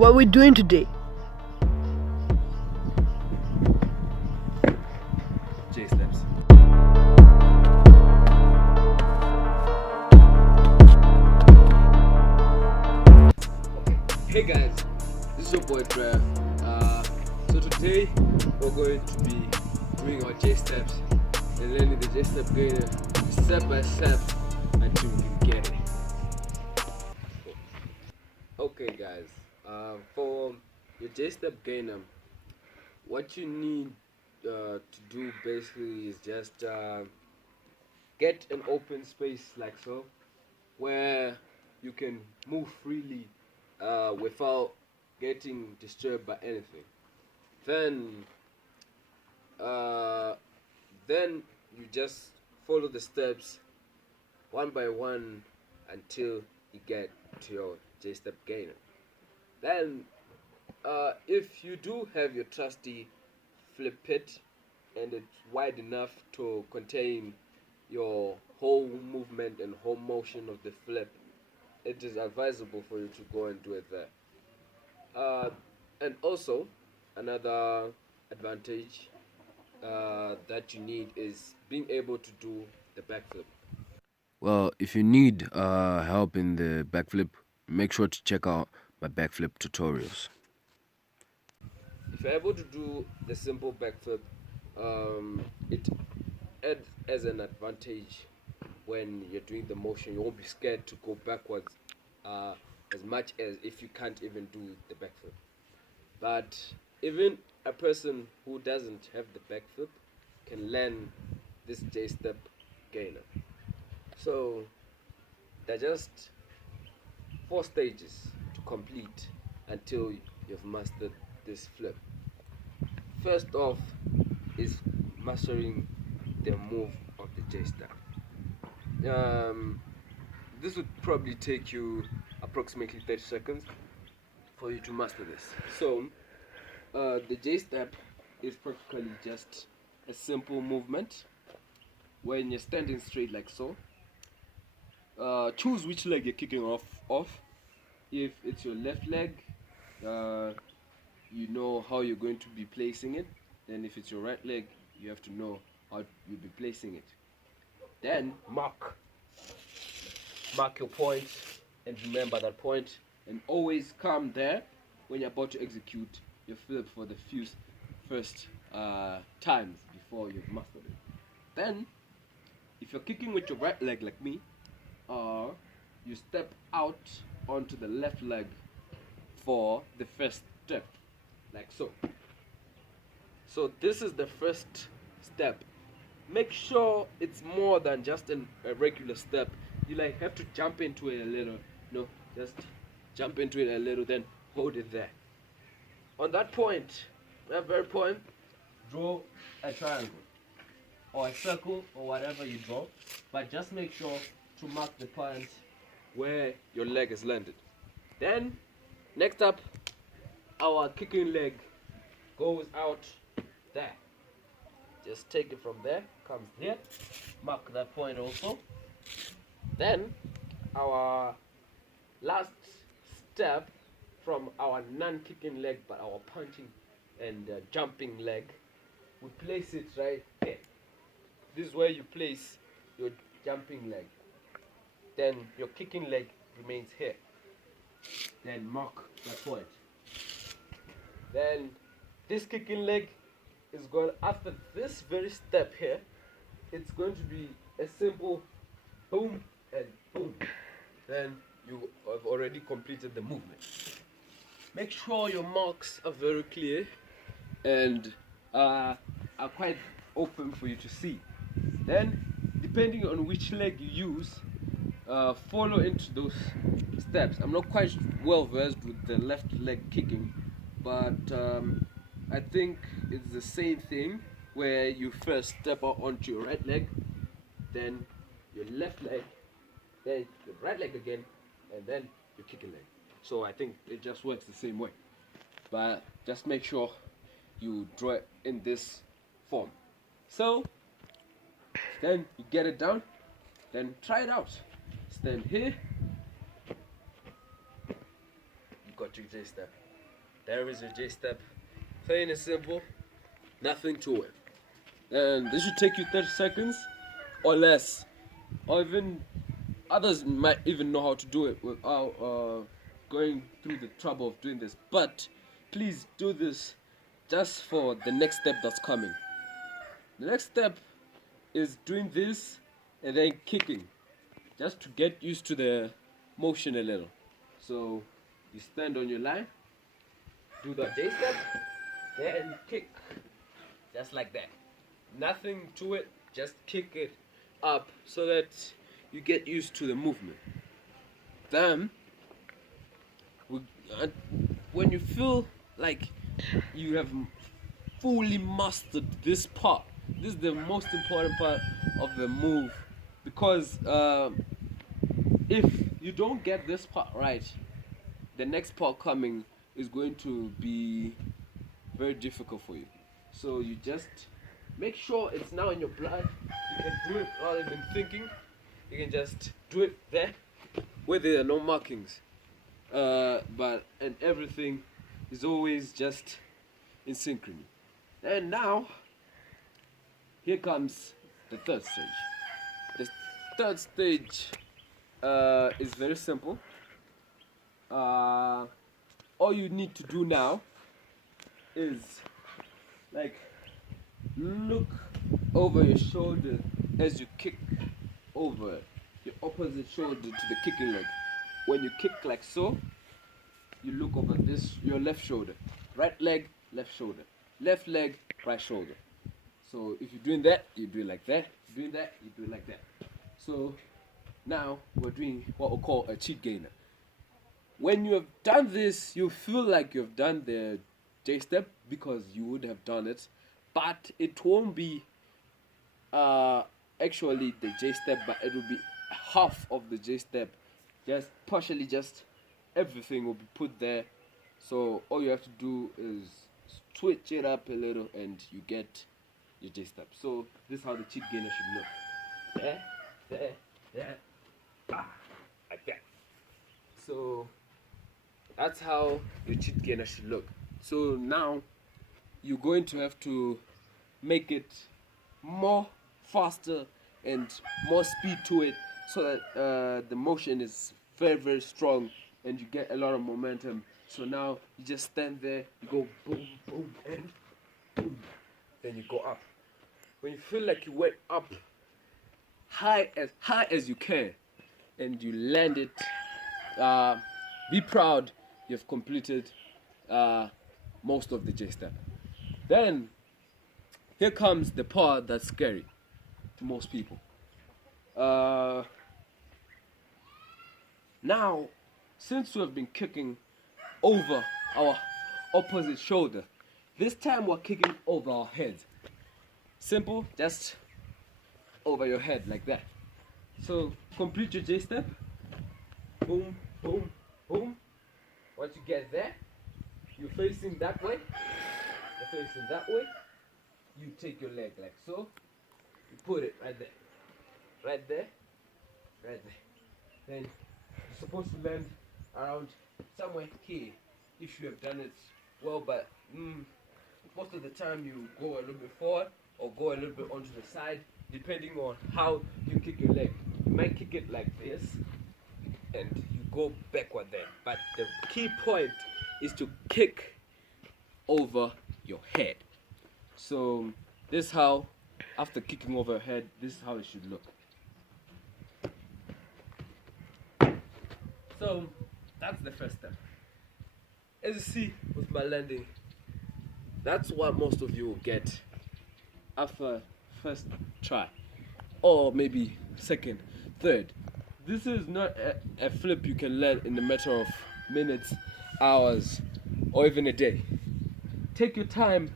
what are we doing today? J-steps. Hey guys, this is your boy Trev. So today we're going to be doing our J-steps and learning the J-step gainer step by step until we can get it. Okay guys, for your J-step gainer, what you need to do basically is just get an open space like so, where you can move freely without getting disturbed by anything. Then, uh, then you just follow the steps one by one until you get to your J-step gainer. Then, if you do have your trusty flip pit and it's wide enough to contain your whole movement and whole motion of the flip, it is advisable for you to go and do it there. And also, another advantage that you need is being able to do the backflip. Well, if you need help in the backflip, make sure to check out my backflip tutorials. If you're able to do the simple backflip, it adds as an advantage when you're doing the motion. You won't be scared to go backwards as much as if you can't even do the backflip. But even a person who doesn't have the backflip can learn this J-step gainer. So there are just 4 stages to complete until you've mastered this flip. First off is mastering the move of the J-step. This would probably take you approximately 30 seconds for you to master this. So the J-step is practically just a simple movement when you're standing straight like so. Choose which leg you're kicking off. If it's your left leg, you know how you're going to be placing it. Then if it's your right leg, you have to know how you'll be placing it. Then mark your point and remember that point, and always come there when you're about to execute your flip for the first times before you've mastered it. Then if you're kicking with your right leg like me, you step out onto the left leg for the first step, like so. So this is the first step. Make sure it's more than just a regular step. You like have to jump into it a little. No, just jump into it a little, then hold it there. On that point, that very point, draw a triangle or a circle or whatever you draw, but just make sure to mark the point where your leg is landed. Then, next up, our kicking leg goes out there. Just take it from there, comes here, mark that point also. Then, our last step from our non-kicking leg but our punching and jumping leg, we place it right here. This is where you place your jumping leg. Then your kicking leg remains here. Then mark that point. Then this kicking leg is going, after this very step here, it's going to be a simple boom and boom. Then you have already completed the movement. Make sure your marks are very clear and are quite open for you to see. Then, depending on which leg you use, follow into those steps. I'm not quite well versed with the left leg kicking, but I think it's the same thing where you first step out onto your right leg, then your left leg, then your right leg again, and then your kicking leg. So I think it just works the same way, but just make sure you draw it in this form. So then you get it down, then try it out. Stand here, you got your J-step. There is your J-step. Plain and simple, nothing to it. And this should take you 30 seconds or less. Or even others might even know how to do it without going through the trouble of doing this. But please do this just for the next step that's coming. The next step is doing this and then kicking, just to get used to the motion a little. So you stand on your line, do the J step, then kick, just like that. Nothing to it, just kick it up so that you get used to the movement. Then when you feel like you have fully mastered this part, this is the most important part of the move, because if you don't get this part right, the next part coming is going to be very difficult for you. So you just make sure it's now in your blood. You can do it rather than thinking. You can just do it there where there are no markings. And everything is always just in synchrony. And now, here comes the third stage. The third stage is very simple. All you need to do now is like look over your shoulder as you kick over your opposite shoulder to the kicking leg. When you kick like so, you look over this, your left shoulder. Right leg, left shoulder. Left leg, right shoulder. So if you're doing that, you do it like that. If you're doing that, you do it like that. So now we're doing what we call a cheat gainer. When you have done this, you feel like you've done the J-step because you would have done it, but it won't be actually the J-step, but it will be half of the J-step. Just partially, just everything will be put there. So all you have to do is switch it up a little and you get your J-step. So this is how the cheat gainer should look. There, like that. So that's how your cheat gainer should look. So now you're going to have to make it more faster and more speed to it, so that the motion is very, very strong and you get a lot of momentum. So now you just stand there, you go boom, boom, and boom. Then you go up. When you feel like you went up high as you can and you land it, be proud you've completed most of the J-step. Then here comes the part that's scary to most people. Now, since we have been kicking over our opposite shoulder, this time we're kicking over our head. Simple, just over your head like that. So complete your J-step. Boom, boom, boom. Once you get there, you're facing that way. You're facing that way. You take your leg like so. You put it right there. Right there. Right there. Then you're supposed to land around somewhere here if you have done it well, but most of the time you go a little bit forward or go a little bit onto the side, depending on how you kick your leg. You might kick it like this and you go backward then, but the key point is to kick over your head. So this is how, after kicking over your head, this is how it should look. So that's the first step. As you see with my landing, that's what most of you will get after first try, or maybe second, third. This is not a flip you can learn in a matter of minutes, hours, or even a day. Take your time,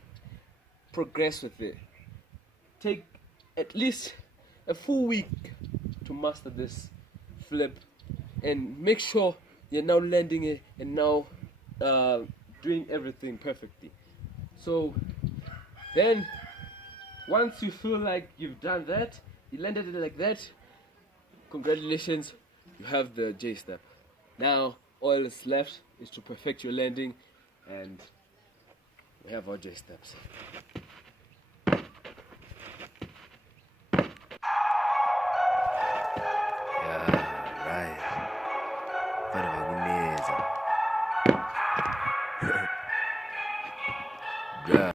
progress with it. Take at least a full week to master this flip, and make sure you're now landing it and now doing everything perfectly. So then once you feel like you've done that, you landed it like that, congratulations, you have the J-step. Now all that's left is to perfect your landing and we have our J steps. Yeah, right. Fana bakuneza. Yeah.